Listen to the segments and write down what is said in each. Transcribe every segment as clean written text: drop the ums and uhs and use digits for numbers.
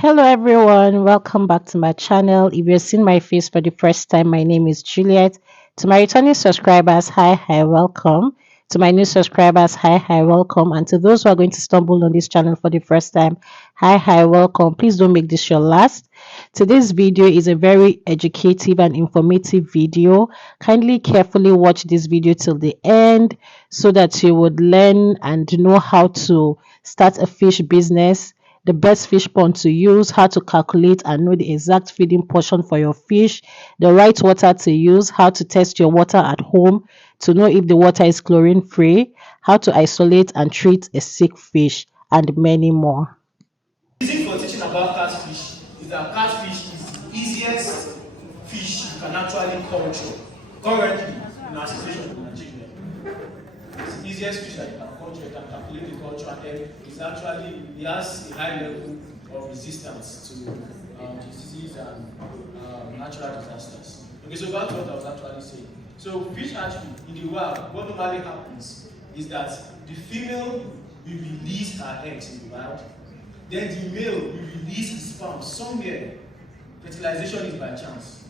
Hello everyone, welcome back to my channel. If you're seeing my face for the first time, my name is Juliet. To my returning subscribers, hi, welcome. To my new subscribers, hi, welcome. And to those who are going to stumble on this channel for the first time, hi, welcome. Please don't make this your last. Today's video is a very educative and informative video. Kindly carefully watch this video till the end so that you would learn and know how to start a fish business, the best fish pond to use, how to calculate and know the exact feeding portion for your fish, the right water to use, how to test your water at home to know if the water is chlorine free, how to isolate and treat a sick fish, and many more. The reason for teaching about catfish is that catfish is the easiest fish you can actually culture currently in our situation in Nigeria. It's the easiest fish that you can culture, you can calculate the culture, and then it has a high level of resistance to disease and natural disasters. Okay, so that's what I was actually saying. So fish hatchery in the wild, what normally happens is that the female will release her eggs in the wild, then the male will release his sperm somewhere. Fertilization is by chance.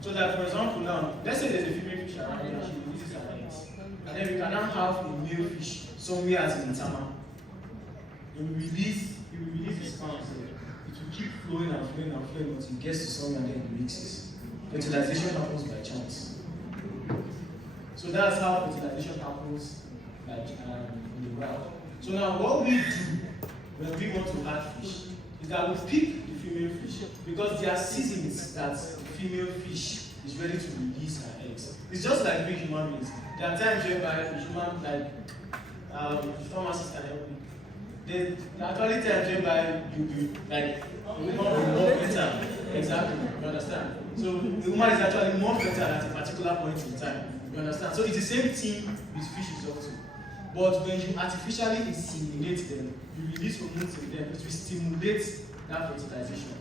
So that, for example, now, let's say there's a female fish around here and she releases her eggs. And then we can now have a male fish somewhere as in Tama. He will release his sperm. So it will keep flowing until it gets to somewhere and then it mixes. Fertilization happens by chance. So that's how fertilization happens in the wild. So now what we do when we want to hatch fish is that we pick the female fish because there are seasons that the female fish is ready to release her eggs. It's just like big human beings. There are times whereby the human, the pharmacist can help me. There are actually times whereby you be like the woman will be more better. Exactly, you understand? So the woman is actually more better at a particular point in time. You understand? So it's the same thing with fishes also. But when you artificially inseminate them, you release hormones in them, it will stimulate that fertilization.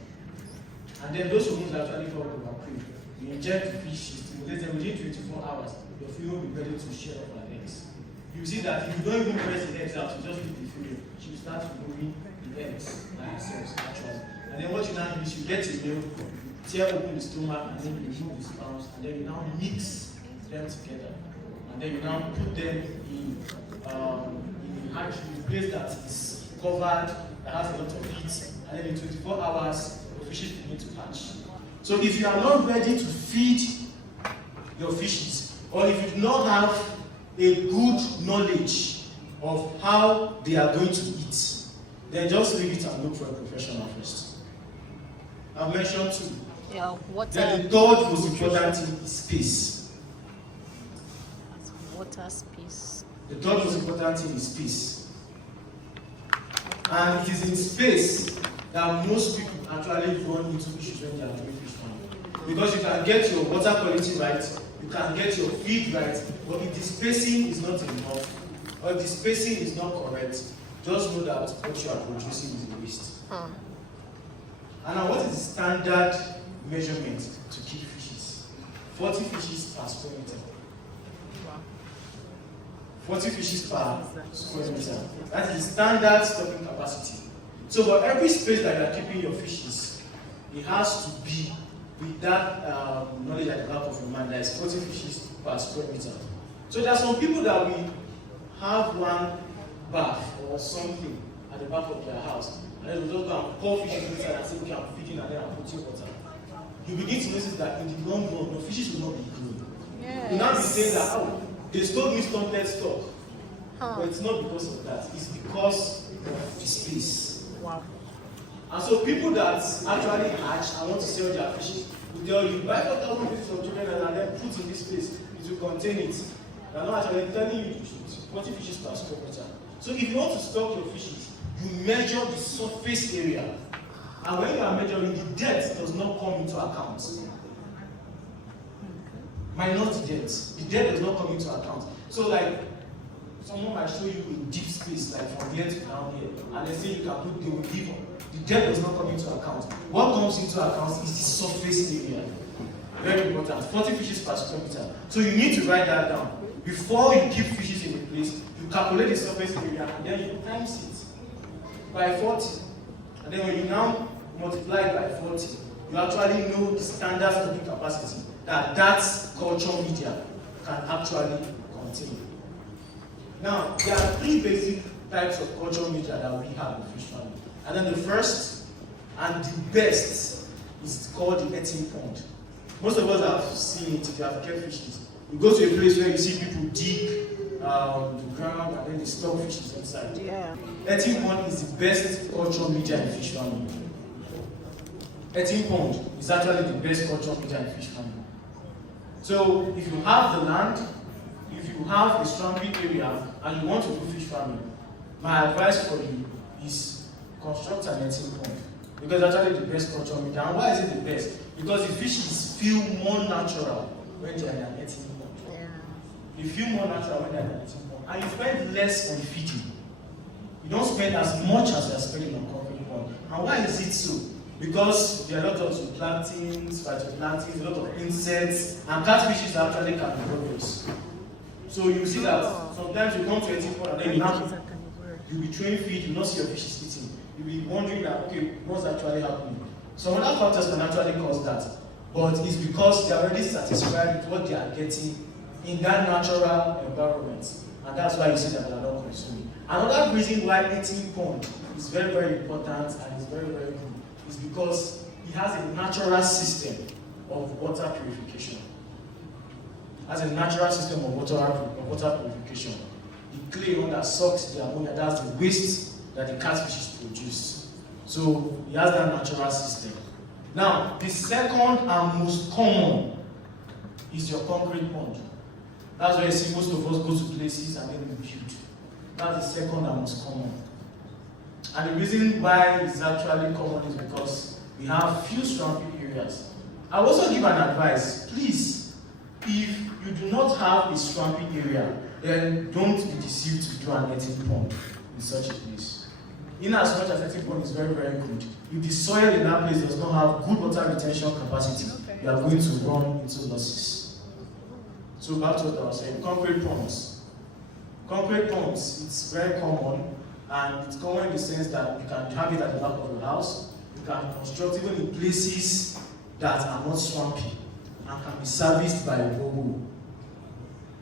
And then those hormones actually called overprint. You inject the fish, you stimulate them within 24 hours, your female will be ready to share up her eggs. You see that if you don't even press the eggs out, you just leave the female, she will start removing the eggs by herself actually. And then what you now do is you get a male, tear open the stomach, and then you remove the sperms, and then you now mix them together. And then you now put them in a place that is covered, that has a lot of heat, and then in 24 hours, the fishes begin to hatch. So if you are not ready to feed your fishes, or if you do not have a good knowledge of how they are going to eat, then just leave it and look for a professional first. I've mentioned two. Yeah, then the third most important thing is space. Water space. The third most important thing is space. And it is in space that most people actually run into issues when they are doing fish farming. Because you can get your water quality right, you can get your feed right, but if the spacing is not enough, or if the spacing is not correct, just know that what you are producing is a waste. And now what is the standard measurement to keep fishes? 40 fishes per square meter. 40 fishes per square meter. That is the standard stocking capacity. So for every space that you are keeping your fishes, it has to be with that knowledge at the back of your mind that is 40 fishes per square meter. So there are some people that will have one bath or something at the back of their house, and then they'll just go and pour fishes inside and say, okay, I'm feeding and then I'm putting water. You begin to notice that in the long run, the fishes will not be growing. Yes. You now be saying that, oh, they told me stunted stock. But it's not because of that, it's because of the space. Wow. And so people that actually hatch and want to sell their fishes will tell you, buy 4,000 fishes from children and then put in this place, it will contain it. They're not actually telling you 40 fishes per square meter. So if you want to stock your fishes, you measure the surface area. And when you are measuring, the depth does not come into account. Minus the depth. The depth does not come into account. So like, someone might show you a deep space, like from here to down here, and they say you can put the olive. The depth does not come into account. What comes into account is the surface area. Very important. 40 fishes per square meter. So you need to write that down. Before you keep fishes in a place, you calculate the surface area and then you times it. by 40. And then when you now multiply it by 40, you actually know the standard stocking capacity that culture media can actually contain. Now, there are three basic types of culture media that we have in fish farming. And then the first and the best is called the netting pond. Most of us have seen it if you have kept fishes. You go to a place where you see people dig the ground and then they stock fishes inside. Yeah. Netting pond is the best culture media in fish farming. Netting pond is actually the best culture media in fish farming. So if you have the land, if you have a swampy area and you want to do fish farming, my advice for you is construct a netting pond. Because it's actually the best culture media. And why is it the best? Because the fishes feel more natural when they are in a netting pond. Yeah. They feel more natural when they are in a netting pond. And you spend less on feeding. You don't spend as much as you are spending on concrete pond. And why is it so? Because there are a lot of zooplankton, phytoplankton, a lot of insects, and catfishes are actually carnivorous. So you see that sometimes you come to a netting pond and then you'll be throwing feed, you'll not see your fishes eating. You'll be wondering that, okay, what's actually happening? Some other factors can actually cause that, but it's because they're already satisfied with what they are getting in that natural environment, and that's why you see that they are not consuming. Another reason why netting pond is very, very important and is very, very good is because it has a natural system of water purification. It has a natural system of water purification. The clay that sucks the ammonia, that's the waste that the catfishes produce. So it has that natural system. Now, the second and most common is your concrete pond. That's where you see most of us go to places and then we build. That's the second and most common. And the reason why it's actually common is because we have few swampy areas. I will also give an advice. Please, if you do not have a swampy area, then don't be deceived to do a netting pond in such a place. In as much as netting pond is very, very good, if the soil in that place does not have good water retention capacity, you are going to run into losses. So back to what I was saying, concrete ponds. Concrete ponds, it's very common, and it's common in the sense that you can have it at the back of your house, you can construct even in places that are not swampy and can be serviced by a borehole.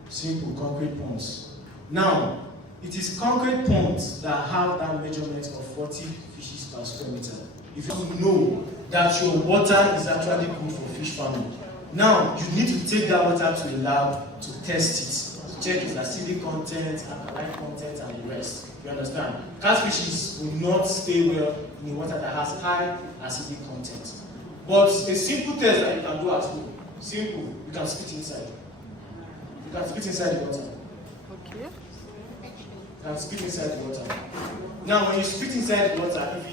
Simple concrete ponds. Now, it is concrete ponds that have that measurement of 40 fishes per square meter. If you know that your water is actually good for fish farming, now you need to take that water to a lab to test it, to check its acidic content, alkaline content, and the rest. You understand? Catfishes will not stay well in the water that has high acidic content. But a simple test that you can do at home, simple, you can spit inside. You can spit inside the water. Okay. You can spit inside the water. Now, when you spit inside the water, if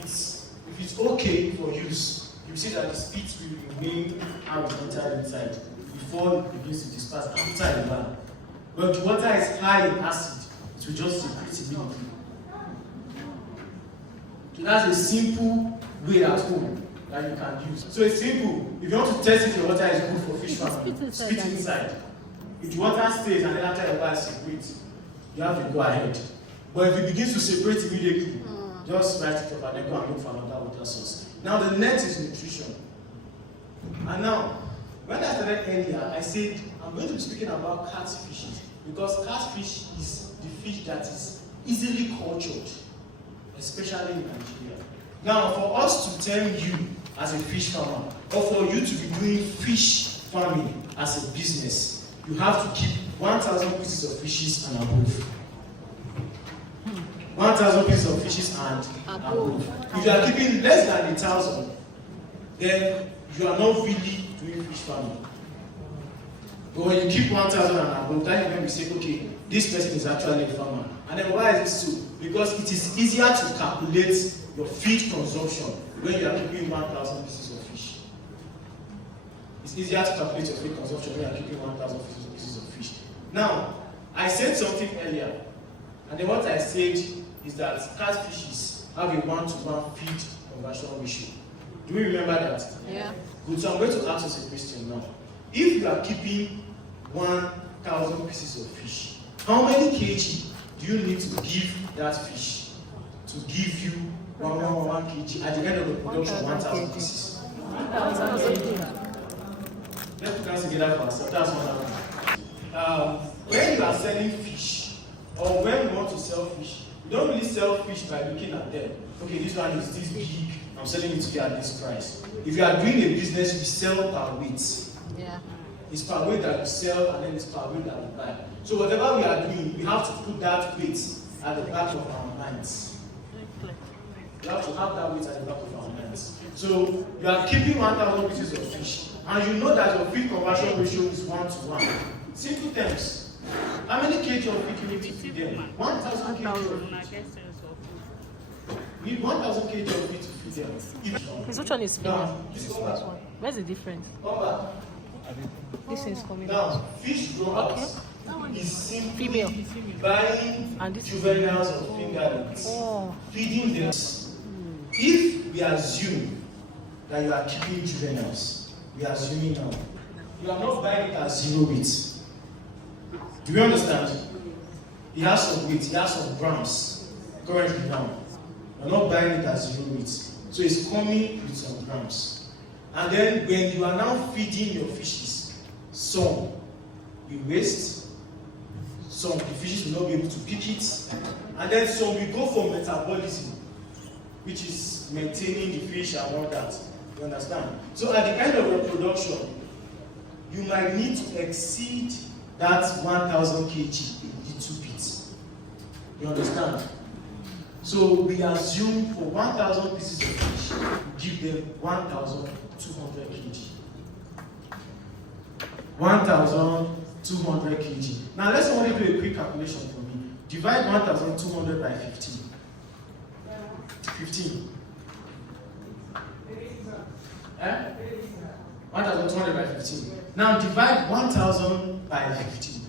it's okay for use, you see that the spit will remain horizontal inside before it begins to disperse outside the land. But the water is high in acid, it will just secrete immediately. So that's a simple way at home that you can use. So it's simple. If you want to test if your water is good for fish farming, spit inside. If the water stays and then after a while separates, you have to go ahead. But if it begins to separate immediately, just write it up and then go and look for another water source. Now the next is nutrition. And now, when I started earlier, I said I'm going to be speaking about catfishes because catfish is the fish that is easily cultured, especially in Nigeria. Now, for us to tell you as a fish farmer, or for you to be doing fish farming as a business, you have to keep 1,000 pieces of fishes and above. 1,000 pieces of fishes and above. If you are keeping less than 1,000, then you are not really doing fish farming. But when you keep 1,000 and above, that is when we say, okay, this person is actually a farmer. And then why is it so? Because it is easier to calculate your feed consumption when you are keeping 1,000 pieces of fish. It's easier to calculate your feed consumption when you are keeping 1,000 pieces of fish. Now, I said something earlier, and then what I said is that catfishes have a 1-to-1 feed conversion ratio. Do you remember that? Yeah. Good, so I'm going to ask us a question now. If you are keeping 1,000 pieces of fish, how many kg do you need to give that fish to give you 1 kg. At the end of the production, 1,000 pieces. Let's put hands together for ourselves. That's one. When you are selling fish, or when you want to sell fish, you don't really sell fish by looking at them. Okay, this one is this big. I'm selling it to you at this price. If you are doing a business, you sell per weight. Yeah. It's per weight that you sell, and then it's per weight that you buy. So whatever we are doing, we have to put that weight at the back of our minds. You have to have that weight at the back of our minds. So you are keeping 1,000 pieces of fish, and you know that your feed conversion ratio is 1:1. Simple terms. How many kg of feed you need to feed them? 1,000 kg of feed. You need 1,000 kg of feed to feed them. Which one is female? This is one. Where's the difference? Come back. This is coming Now, out. fish growers is simply Female. buying And this juveniles of fingerlings, Oh. feeding them. If we assume that you are keeping juveniles, we are assuming now, you are not buying it at 0 weight. Do you understand? It has some weight, it has some grams currently now. You're not buying it at 0 weight. So it's coming with some grams. And then when you are now feeding your fishes, some will waste, some the fishes will not be able to pick it, and then some will go for metabolism, which is maintaining the fish and all that. You understand? So at the end of your production, you might need to exceed that 1,000 kg a little bit. You understand? So we assume for 1,000 pieces of fish, we give them 1,200 kg. 1,200 kg. Now let's only do a quick calculation for me. Divide 1,200 by 15. 15. 1,200 by 15. Now divide 1,000 by 15.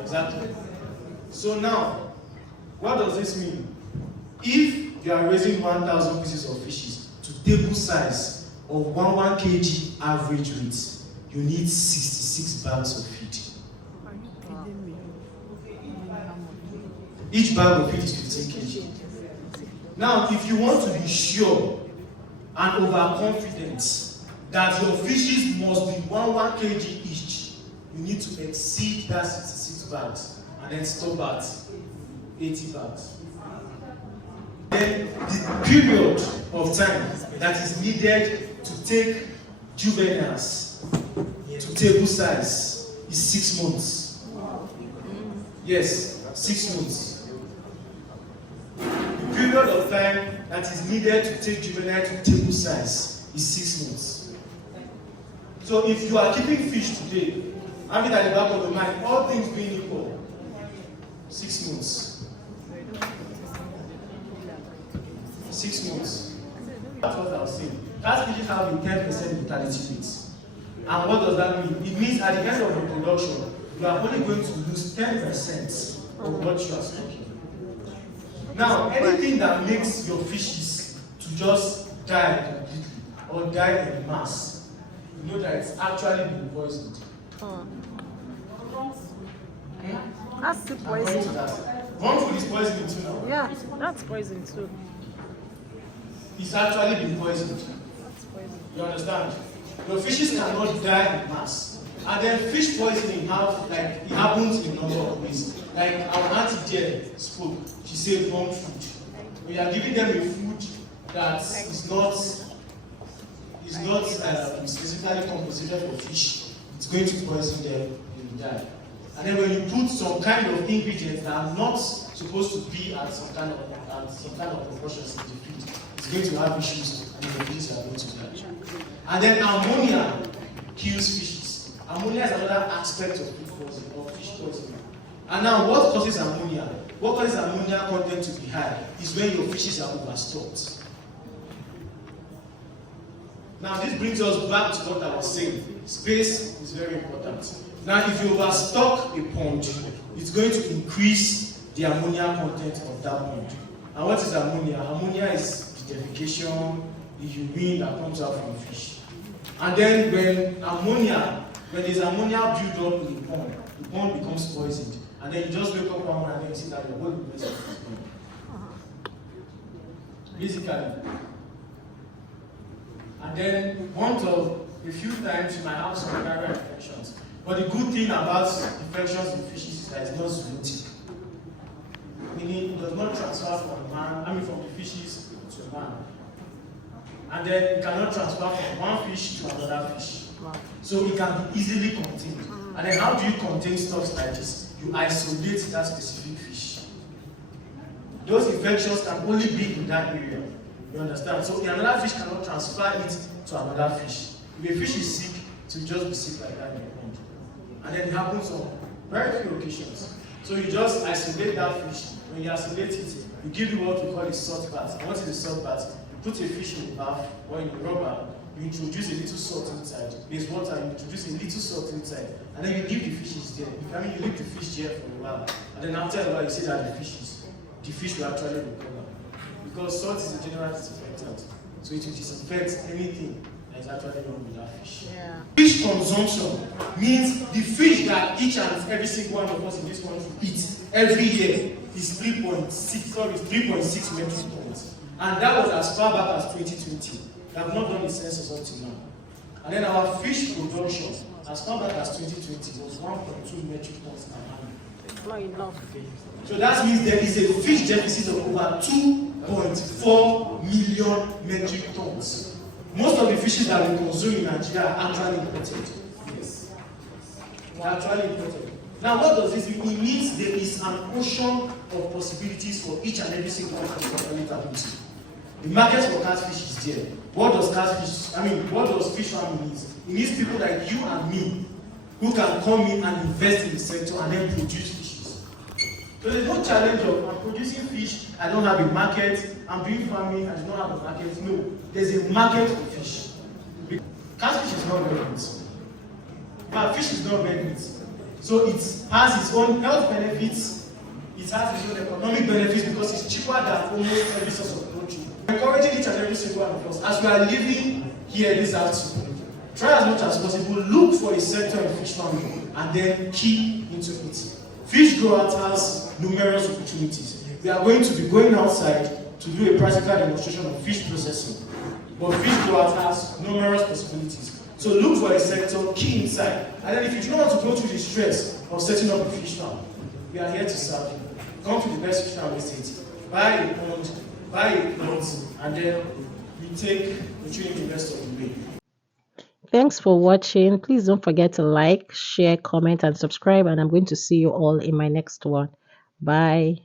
Exactly. So now, what does this mean? If you are raising 1,000 pieces of fishes to table size of 1 kg average weight, you need 66 bags of feed. Each bag of feed is 15 kg. Now, if you want to be sure and overconfident that your fishes must be 1 kg each, you need to exceed that 66 bags and then stop at 80 bags. Then the period of time that is needed to take juveniles to table size is 6 months. Yes, 6 months. The period of time that is needed to take juvenile to table size is 6 months. So if you are keeping fish today, have it at the back of the mind, all things being equal, 6 months. 6 months. That's what I was saying. Cat fishes have a 10% mortality rate. And what does that mean? It means at the end of the production, you are only going to lose 10% of what you are stocking. Now, anything that makes your fishes to just die completely or die in mass, you know that it's actually been poisoned. That's the poison. One food is poisoned too now. Yeah, that's poison too. It's actually been poisoned. You understand? Your fishes cannot die in mass. And then fish poisoning it happens in a number of ways. Like our auntie there spoke, she said wrong food. We are giving them a food that is not specifically composited for fish. It's going to poison them, they will die. And then when you put some kind of ingredients that are not supposed to be at some kind of proportions in the feed, it's going to have issues and the fishes are going to die. And then ammonia kills fishes. Ammonia is another aspect of fish poisoning. And now what causes ammonia? What causes ammonia content to be high is when your fishes are overstocked. Now this brings us back to what I was saying. Space is very important. Now if you overstock a pond, it's going to increase the ammonia content of that pond. And what is ammonia? Ammonia is the defecation, the urine that comes out from fish. And then when ammonia When there's ammonia build up in the pond becomes poisoned. And then you just wake up one morning and then you see that your whole place is gone. Basically. And then a few times you might have some viral infections. But the good thing about infections in fishes is that it's not zoonotic. Meaning it does not transfer from the fishes to man. And then it cannot transfer from one fish to another fish. So it can be easily contained. And then how do you contain stuff like this? You isolate that specific fish. Those infections can only be in that area. You understand? So another fish cannot transfer it to another fish. If a fish is sick, it will just be sick like that in the pond. And then it happens on very few occasions. So you just isolate that fish. When you isolate it, you give it what we call a salt bath. And what is a salt bath? You put a fish in a bath or in a rubber, you introduce a little salt inside. There's water, you introduce a little salt inside. And then you leave the fishes there. You leave the fish there for a while. And then after a while, you see that the fish will actually recover. Because salt is a general disinfectant. So it will disinfect anything that is actually wrong with that fish. Yeah. Fish consumption means the fish that each and every single one of us in this country eats every year is 3.6 metric tons. And that was as far back as 2020. They have not done the census up to now. And then our fish production, as far back as 2020, was 1.2 metric tons per annum. Not enough. So that means there is a fish deficit of over 2.4 million metric tons. Most of the fishes that we consume in Nigeria are actually imported. Yes. They are actually imported. Now, what does this mean? It means there is an ocean of possibilities for each and every single one to tap into. The market for catfish is there. What does fish farming mean? It needs people like you and me who can come in and invest in the sector and then produce fishes. So there's no challenge of I'm producing fish, I don't have a market, I'm doing farming, I do not have a market. No, there's a market for fish. Catfish is not red meat. But fish is not red meat. So it has its own health benefits, it has its own economic benefits because it's cheaper than almost every source of protein. Encouraging each and every single one of us, as we are living here this afternoon, try as much as possible, look for a sector in fish farming and then keep into it. Fish growers has numerous opportunities. We are going to be going outside to do a practical demonstration of fish processing. But fish growers has numerous possibilities. So look for a sector, key inside. And then if you do not want to go through the stress of setting up a fish farm, we are here to serve you. Come to the best fish farm estate, buy a pond, buy a plot, and then we take the training the rest of the way. Thanks for watching. Please don't forget to like, share, comment, and subscribe. And I'm going to see you all in my next one. Bye.